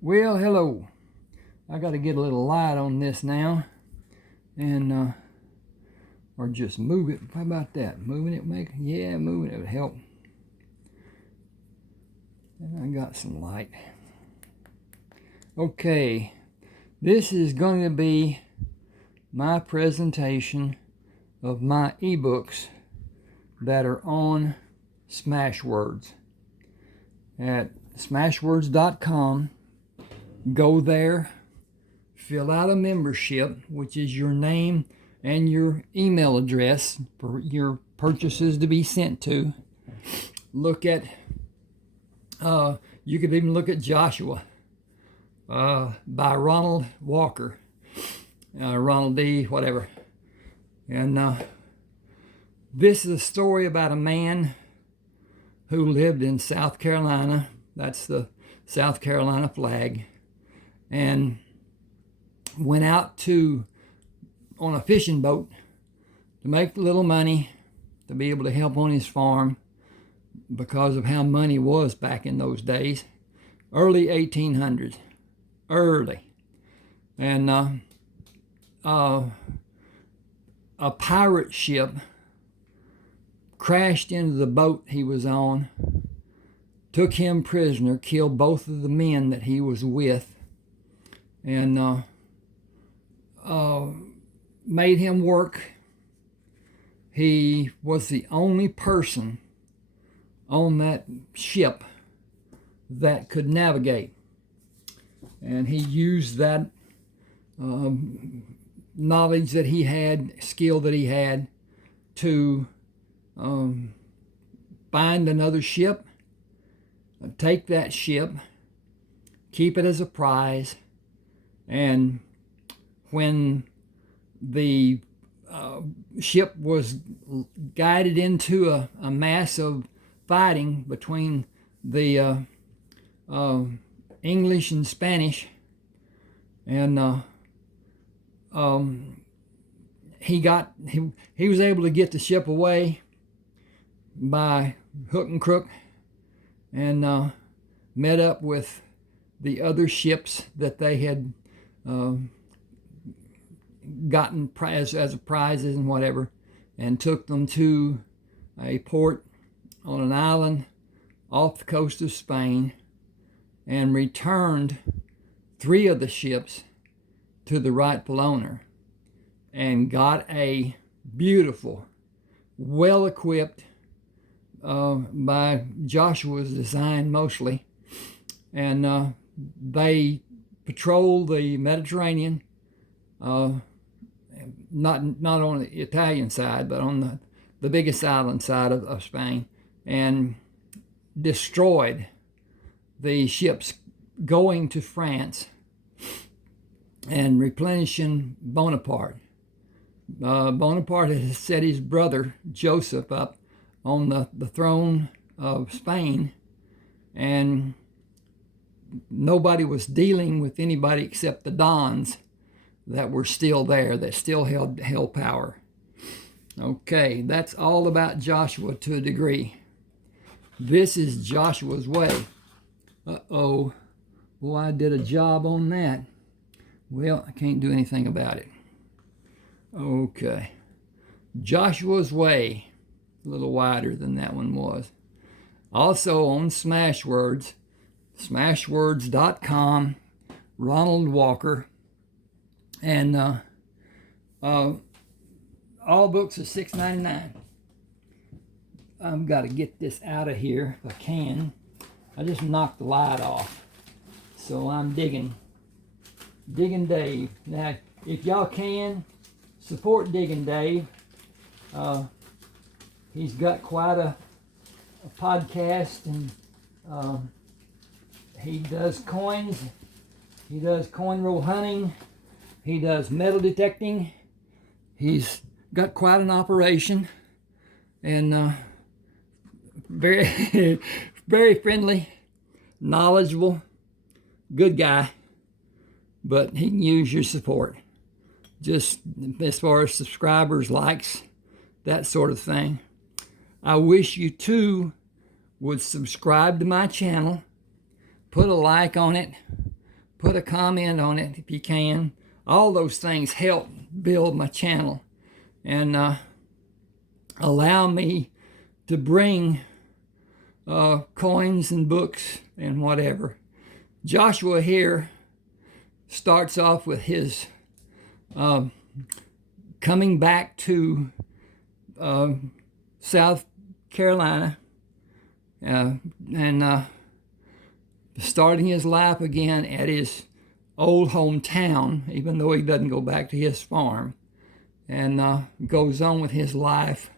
Well, hello. I got to get a little light on this now, and or just move it. How about that? Moving it, moving it would help. And I got some light. Okay, this is going to be my presentation of my ebooks that are on Smashwords at smashwords.com. Go there, fill out a membership, which is your name and your email address for your purchases to be sent to. Look at, you could even look at Joshua by Ronald Walker, Ronald D. whatever. And this is a story about a man who lived in South Carolina. That's the South Carolina flag. And went out on a fishing boat to make a little money to be able to help on his farm because of how money was back in those days. Early 1800s. Early. And a pirate ship crashed into the boat he was on, took him prisoner, killed both of the men that he was with, and made him work. He was the only person on that ship that could navigate, and he used that knowledge that he had, skill that he had, to find another ship, take that ship, keep it as a prize. And when the ship was guided into a mass of fighting between the English and Spanish, and he was able to get the ship away by hook and crook, and met up with the other ships that they had gotten as prizes and whatever, and took them to a port on an island off the coast of Spain, and returned 3 of the ships to the rightful owner, and got a beautiful, well-equipped, by Joshua's design mostly, and they patrolled the Mediterranean, not on the Italian side, but on the biggest island side of Spain, and destroyed the ships going to France and replenishing Bonaparte. Bonaparte had set his brother Joseph up on the throne of Spain, and nobody was dealing with anybody except the Dons that were still there, that still held power. Okay, that's all about Joshua to a degree. This is Joshua's way. Uh-oh. Well, I did a job on that. Well, I can't do anything about it. Okay. Joshua's Way. A little wider than that one was. Also on Smashwords, smashwords.com, Ronald Walker, and all books are $6.99. I've got to get this out of here if I can. I just knocked the light off, so I'm digging Dave. Now, if y'all can, support Digging Dave. He's got quite a podcast, and he does coins. He does coin roll hunting. He does metal detecting. He's got quite an operation, and very, very friendly, knowledgeable, good guy. But he can use your support, just as far as subscribers, likes, that sort of thing. I wish you too would subscribe to my channel, put a like on it, put a comment on it if you can. All those things help build my channel and allow me to bring coins and books and whatever. Joshua here starts off with his coming back to South Carolina and starting his life again at his old hometown, even though he doesn't go back to his farm, and goes on with his life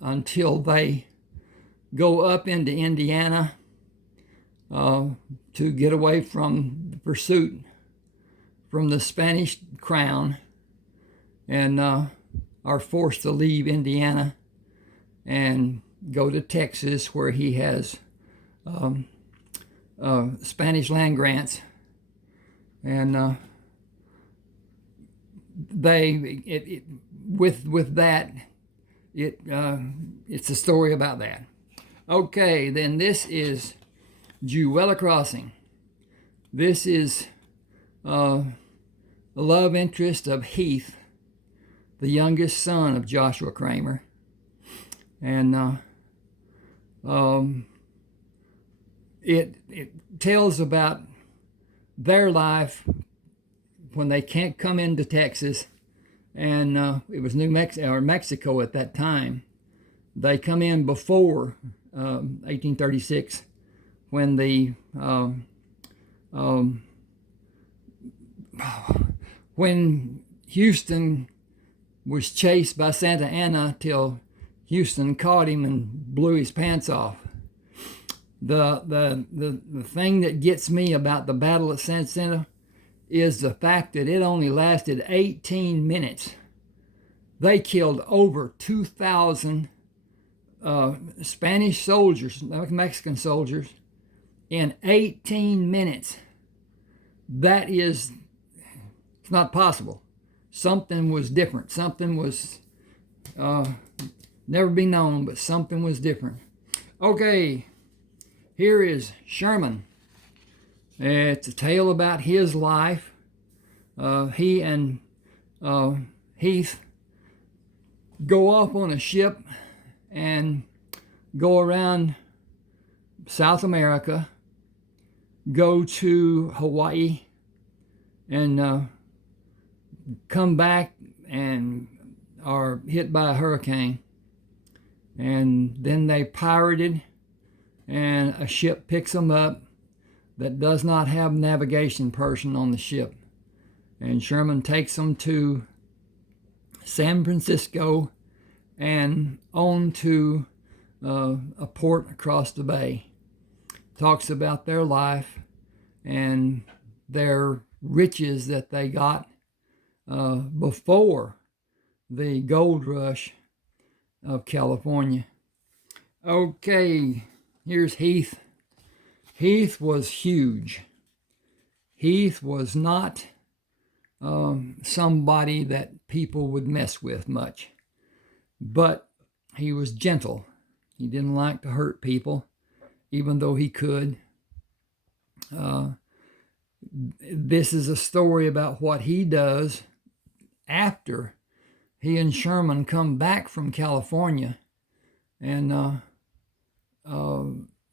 until they go up into Indiana to get away from the pursuit from the Spanish crown, and are forced to leave Indiana and go to Texas, where he has Spanish land grants, and with that, it's a story about that. Okay, then this is Jewella Crossing. This is the love interest of Heath, the youngest son of Joshua Kramer, and it tells about their life when they can't come into Texas, and it was Mexico at that time. They come in before 1836, when when Houston was chased by Santa Anna till Houston caught him and blew his pants off. The thing that gets me about the Battle of Santa Anna is the fact that it only lasted 18 minutes. They killed over 2,000 Spanish soldiers, Mexican soldiers, in 18 minutes. That is, it's not possible. Something was different. Something was never be known, but something was different. Okay, here is Sherman. It's a tale about his life. He and Heath go off on a ship and go around South America, go to Hawaii, and come back and are hit by a hurricane. And then they pirated, and a ship picks them up that does not have a navigation person on the ship. And Sherman takes them to San Francisco and on to a port across the bay. Talks about their life and their riches that they got before the gold rush of California. Okay, here's Heath. Heath was huge. Heath was not somebody that people would mess with much, but he was gentle. He didn't like to hurt people, even though he could. This is a story about what he does after he and Sherman come back from California, and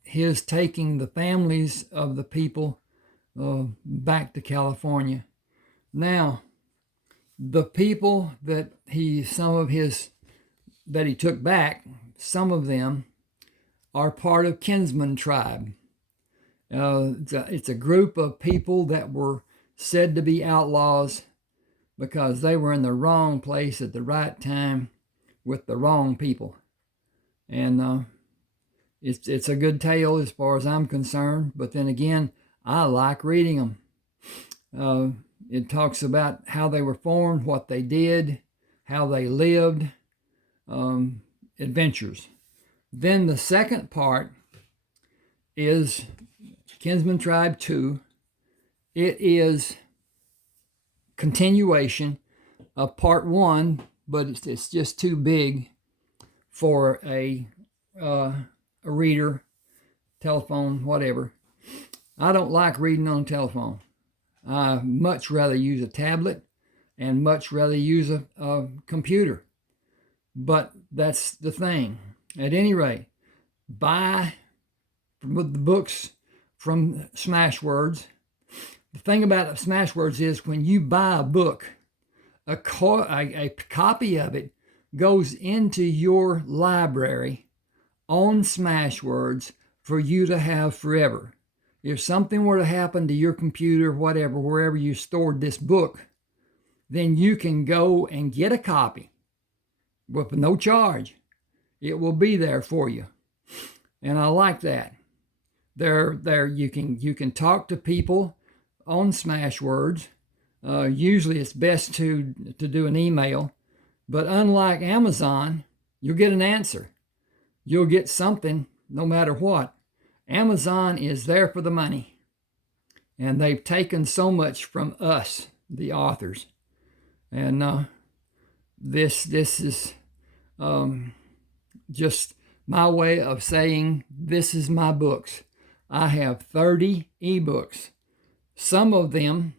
his taking the families of the people back to California. Now, the people that he took back, some of them are part of Kinsman tribe. It's a group of people that were said to be outlaws because they were in the wrong place at the right time with the wrong people. And it's a good tale as far as I'm concerned, but then again, I like reading them. It talks about how they were formed, what they did, how they lived, adventures. Then the second part is Kinsman Tribe 2. It is continuation of part 1, but it's just too big for a reader, telephone, whatever. I don't like reading on the telephone. I much rather use a tablet and much rather use a computer. But that's the thing. At any rate, buy the books from Smashwords. The thing about Smashwords is when you buy a book, a copy of it goes into your library on Smashwords for you to have forever. If something were to happen to your computer, whatever, wherever you stored this book, then you can go and get a copy with no charge. It will be there for you. And I like that. There you can talk to people on Smashwords. Usually it's best to do an email, but unlike Amazon, you'll get an answer. You'll get something no matter what. Amazon is there for the money, and they've taken so much from us, the authors. And this is just my way of saying this is my books. I have 30 ebooks. Some of them,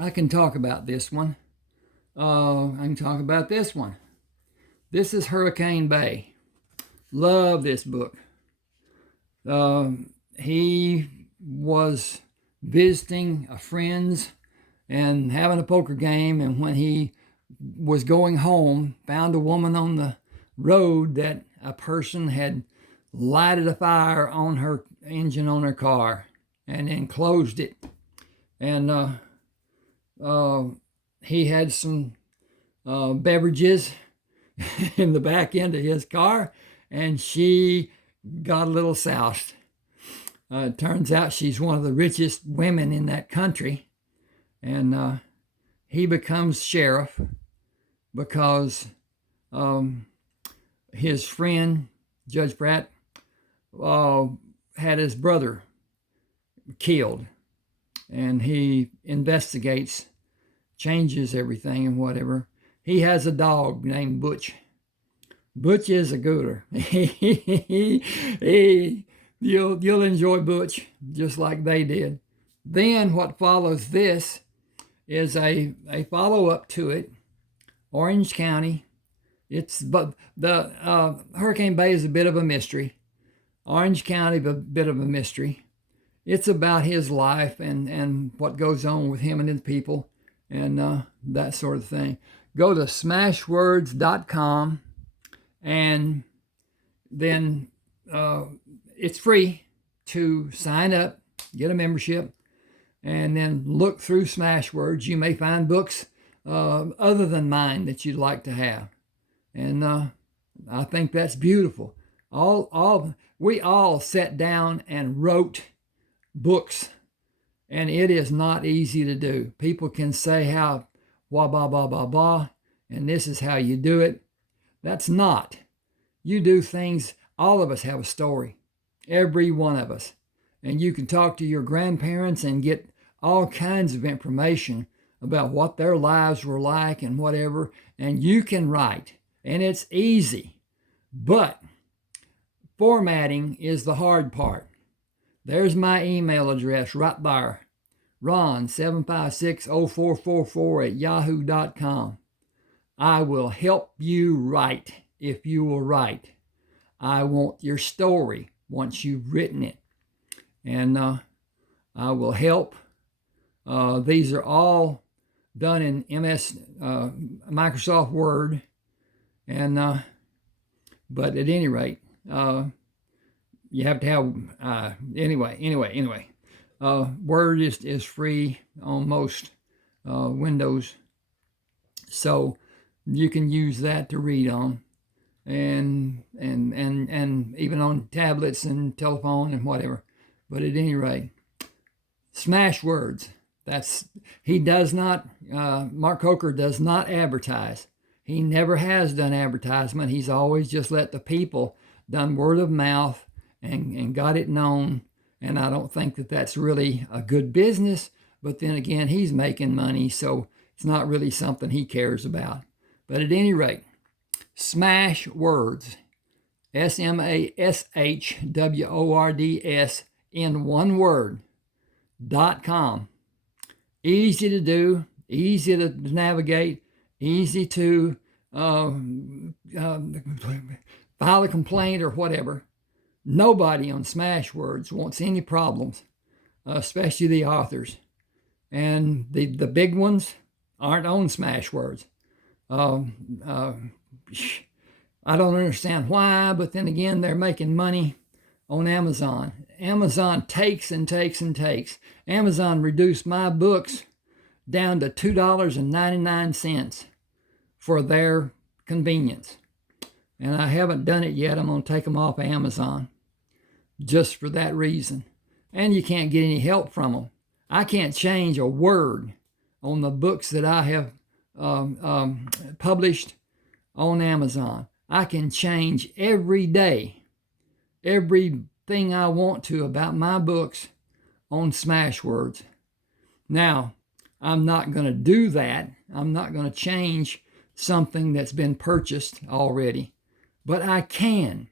I can talk about this one. I can talk about this one. This is Hurricane Bay. Love this book. He was visiting a friend's and having a poker game, and when he was going home, found a woman on the road that a person had lighted a fire on her engine on her car and then closed it. And he had some beverages in the back end of his car, and she got a little soused. It turns out she's one of the richest women in that country, and he becomes sheriff because his friend, Judge Pratt, had his brother killed, and he investigates, changes everything and whatever. He has a dog named Butch. Butch is a gooder. You'll enjoy Butch just like they did. Then what follows this is a follow-up to it, Orange County. But the Hurricane Bay is a bit of a mystery. Orange County, a bit of a mystery. It's about his life and what goes on with him and his people and that sort of thing. Go to smashwords.com, and then it's free to sign up, get a membership, and then look through Smashwords. You may find books other than mine that you'd like to have. And I think that's beautiful. We all sat down and wrote books, and it is not easy to do. People can say how blah, blah, blah, blah, blah, and this is how you do it. That's not. You do things, all of us have a story, every one of us. And you can talk to your grandparents and get all kinds of information about what their lives were like and whatever, and you can write, and it's easy. But formatting is the hard part. There's my email address right there, ron7560444@yahoo.com. I will help you write if you will write. I want your story once you've written it. And I will help. These are all done in Microsoft Word. And but at any rate, you have to have anyway. Word is free on most Windows, so you can use that to read on, and even on tablets and telephone and whatever. But at any rate, Smashwords. He does not. Mark Coker does not advertise. He never has done advertisement. He's always just let the people done word of mouth and got it known. And I don't think that that's really a good business. But then again, he's making money, so it's not really something he cares about. But at any rate, Smashwords, SMASHWORDS, in one word, smashwords.com. Easy to do, easy to navigate, easy to file a complaint or whatever. Nobody on Smashwords wants any problems, especially the authors. And the big ones aren't on Smashwords. I don't understand why, but then again, they're making money on Amazon. Amazon takes and takes and takes. Amazon reduced my books down to $2.99 for their convenience. And I haven't done it yet. I'm going to take them off of Amazon just for that reason. And you can't get any help from them. I can't change a word on the books that I have published on Amazon. I can change every day everything I want to about my books on Smashwords. Now, I'm not going to do that. I'm not going to change something that's been purchased already, but I can.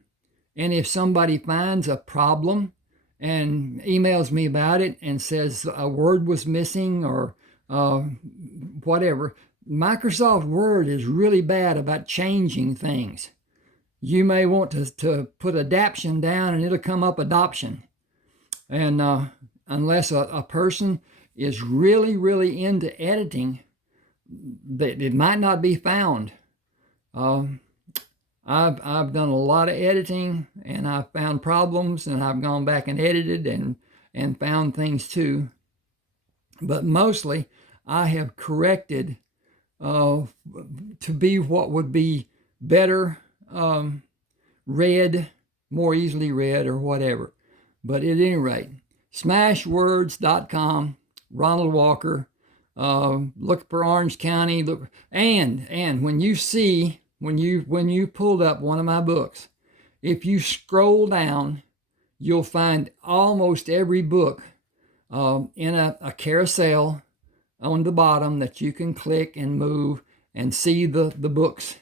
And if somebody finds a problem and emails me about it and says a word was missing or whatever, Microsoft Word is really bad about changing things. You may want to put adaption down and it'll come up adoption. And unless a person is really, really into editing, it might not be found. I've done a lot of editing and I've found problems and I've gone back and edited and found things too. But mostly I have corrected to be what would be better read, more easily read or whatever. But at any rate, smashwords.com, Ronald Walker, look for Orange County, look, and when you see, when you pulled up one of my books, if you scroll down, you'll find almost every book in a carousel on the bottom that you can click and move and see the books,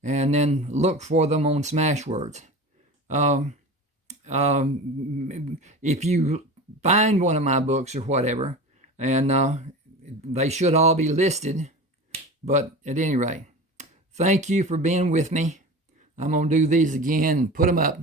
and then look for them on Smashwords. If you find one of my books or whatever, and they should all be listed, but at any rate, thank you for being with me. I'm going to do these again and put them up.